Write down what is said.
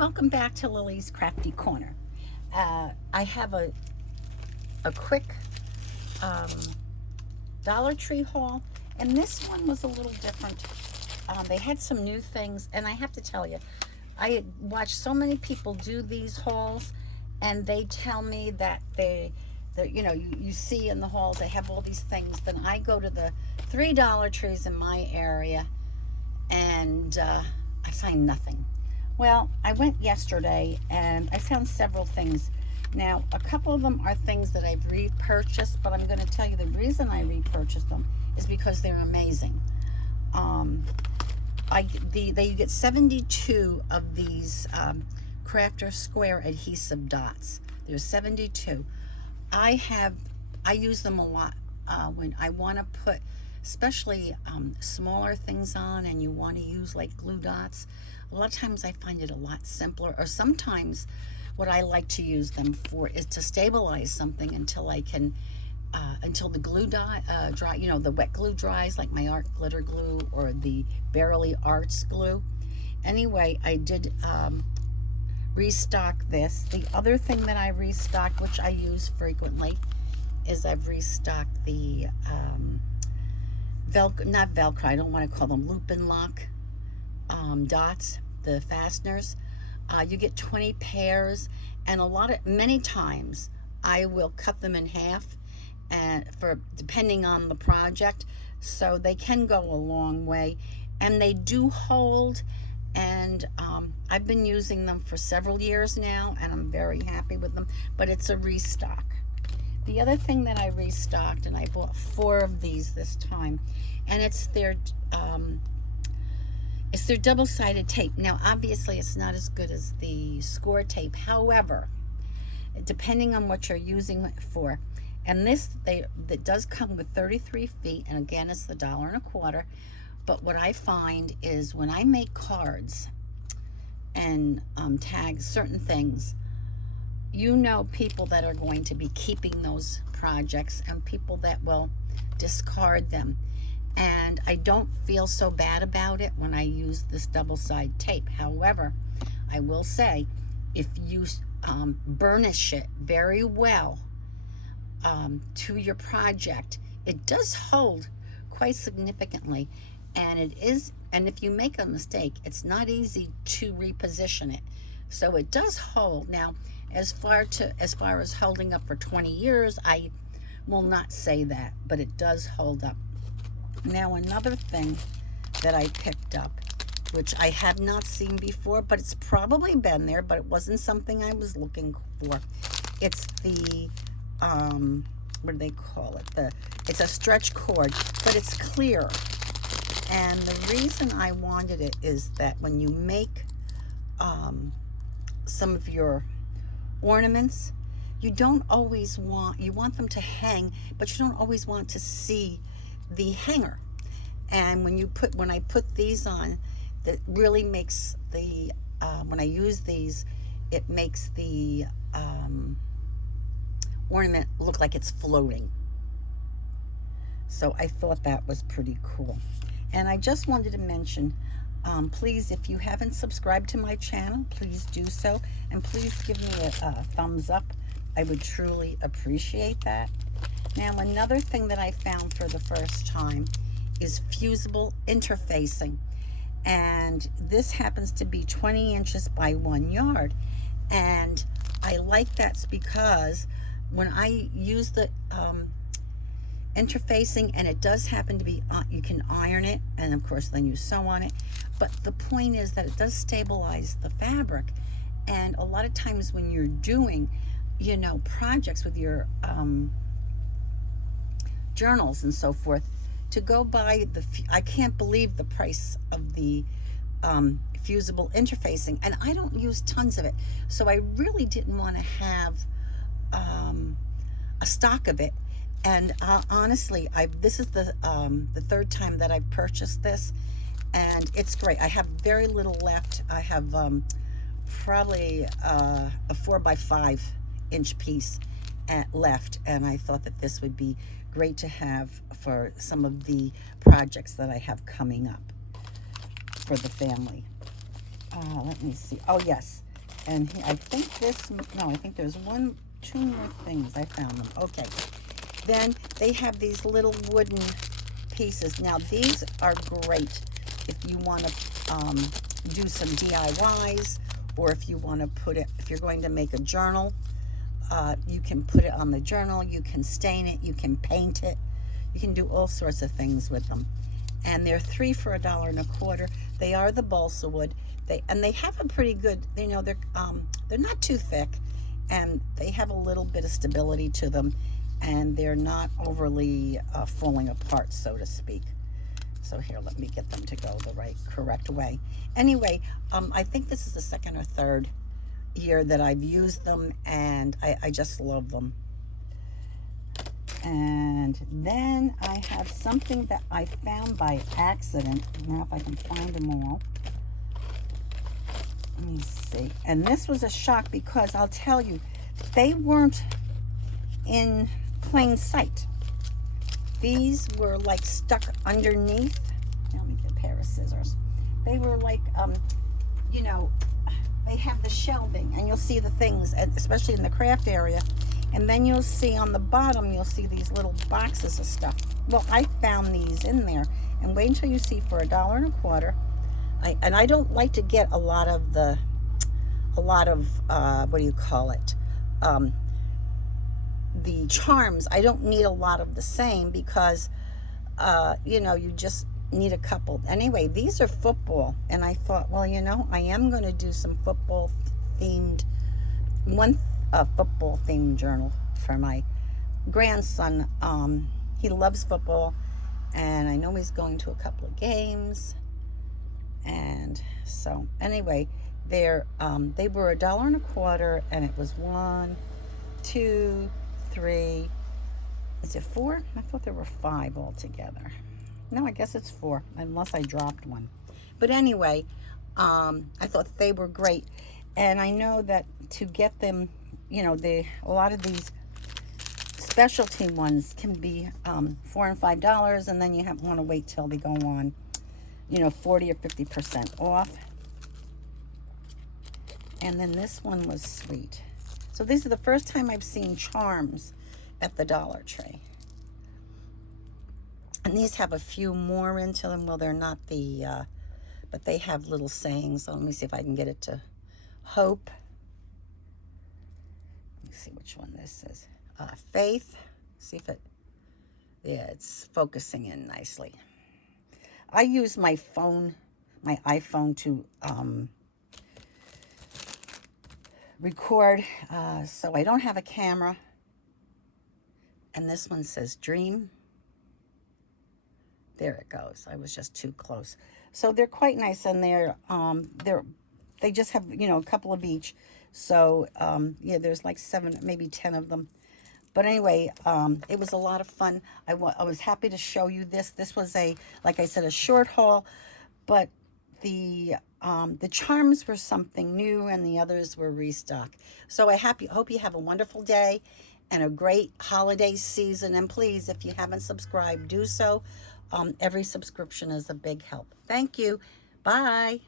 Welcome back to Lily's Crafty Corner. I have a quick um, Dollar Tree haul, and this one was a little different. They had some new things, and I have to tell you, I watch so many people do these hauls, and they tell me that you see in the hauls they have all these things. Then I go to the three Dollar Trees in my area, and I find nothing. Well, I went yesterday and I found several things. Now, a couple of them are things that I've repurchased, but I'm going to tell you the reason I repurchased them is because they're amazing. You get 72 of these Crafter Square adhesive dots. There's 72. I use them a lot when I want to put especially smaller things on and you want to use like glue dots. A lot of times I find it a lot simpler, or sometimes what I like to use them for is to stabilize something until I can until the glue dry, the wet glue dries, like my art glitter glue or the Barely Arts glue. Anyway, I did restock this. The other thing that I restocked, which I use frequently, is I've restocked the not Velcro, I don't want to call them loop and lock dots, the fasteners. You get 20 pairs, and many times I will cut them in half, and depending on the project, so they can go a long way, and they do hold. And I've been using them for several years now, and I'm very happy with them. But it's a restock. The other thing that I restocked, and I bought 4 of these this time, and it's their double-sided tape. Now, obviously, it's not as good as the score tape. However, depending on what you're using it for, and that does come with 33 feet, and again, it's $1.25. But what I find is when I make cards and tag certain things, people that are going to be keeping those projects and people that will discard them. And I don't feel so bad about it when I use this double-sided tape. However, I will say, if you burnish it very well to your project, it does hold quite significantly. And if you make a mistake, it's not easy to reposition it. So it does hold. Now, as far as holding up for 20 years, I will not say that, but it does hold up. Now, another thing that I picked up, which I have not seen before, but it's probably been there, but it wasn't something I was looking for. It's the, what do they call it? It's a stretch cord, but it's clear. And the reason I wanted it is that when you make some of your ornaments, you want them to hang, but you don't always want to see the hanger. And when I put these on, that really makes when I use these, it makes the ornament look like it's floating. So I thought that was pretty cool. And I just wanted to mention, please, if you haven't subscribed to my channel, please do so. And please give me a thumbs up. I would truly appreciate that. Now, another thing that I found for the first time is fusible interfacing. And this happens to be 20 inches by 1 yard. And I like that because when I use the interfacing, and it does happen to be, you can iron it, and of course then you sew on it, but the point is that it does stabilize the fabric. And a lot of times when you're doing projects with your journals and so forth, to go buy I can't believe the price of the fusible interfacing, and I don't use tons of it, so I really didn't want to have a stock of it. And honestly, this is the third time that I've purchased this, and it's great. I have very little left. I have probably a 4x5 inch piece left, and I thought that this would be great to have for some of the projects that I have coming up for the family. Let me see. Oh, yes. And I think this, no, I think there's two more things. I found them. Okay. Then they have these little wooden pieces. Now these are great if you want to do some DIYs, or if you want to put it, if you're going to make a journal, you can put it on the journal, you can stain it, you can paint it, you can do all sorts of things with them. And they're 3 for $1.25. They are the balsa wood. They have a pretty good, you know, they're not too thick, and they have a little bit of stability to them, and they're not overly falling apart, so to speak. So here, let me get them to go the correct way. Anyway, I think this is the second or third year that I've used them, and I just love them. And then I have something that I found by accident. Now if I can find them all. Let me see. And this was a shock, because I'll tell you, they weren't in plain sight. These were like stuck underneath. Now let me get a pair of scissors. They were like, you know, they have the shelving, and you'll see the things, especially in the craft area. And then you'll see on the bottom, you'll see these little boxes of stuff. Well, I found these in there. And wait until you see, for $1.25. I don't like to get a lot of what do you call it? The charms. I don't need a lot of the same, because, you know, you just need a couple. Anyway, these are football. And I thought, well, you know, I am going to do some football themed, football themed journal for my grandson. He loves football, and I know he's going to a couple of games. And so anyway, they were $1.25, and it was 1, 2, 3. Is it 4? I thought there were 5 altogether. No, I guess it's 4, unless I dropped one. But anyway, I thought they were great, and I know that to get them, you know, a lot of these specialty ones can be $4 and $5, and then you want to wait till they go on, you know, 40 or 50% off. And then this one was sweet. So this is the first time I've seen charms at the Dollar Tree. And these have a few more into them. Well, they're not but they have little sayings. So let me see if I can get it to hope. Let me see which one this is. Faith. See if it's focusing in nicely. I use my iPhone to record, so I don't have a camera. And this one says dream. There it goes. I was just too close. So they're quite nice, and they just have, you know, a couple of each. So yeah, there's like 7, maybe 10 of them. But anyway, it was a lot of fun. I was happy to show you this. This was like I said, a short haul, but the charms were something new, and the others were restock. So I hope you have a wonderful day and a great holiday season. And please, if you haven't subscribed, do so. Every subscription is a big help. Thank you. Bye.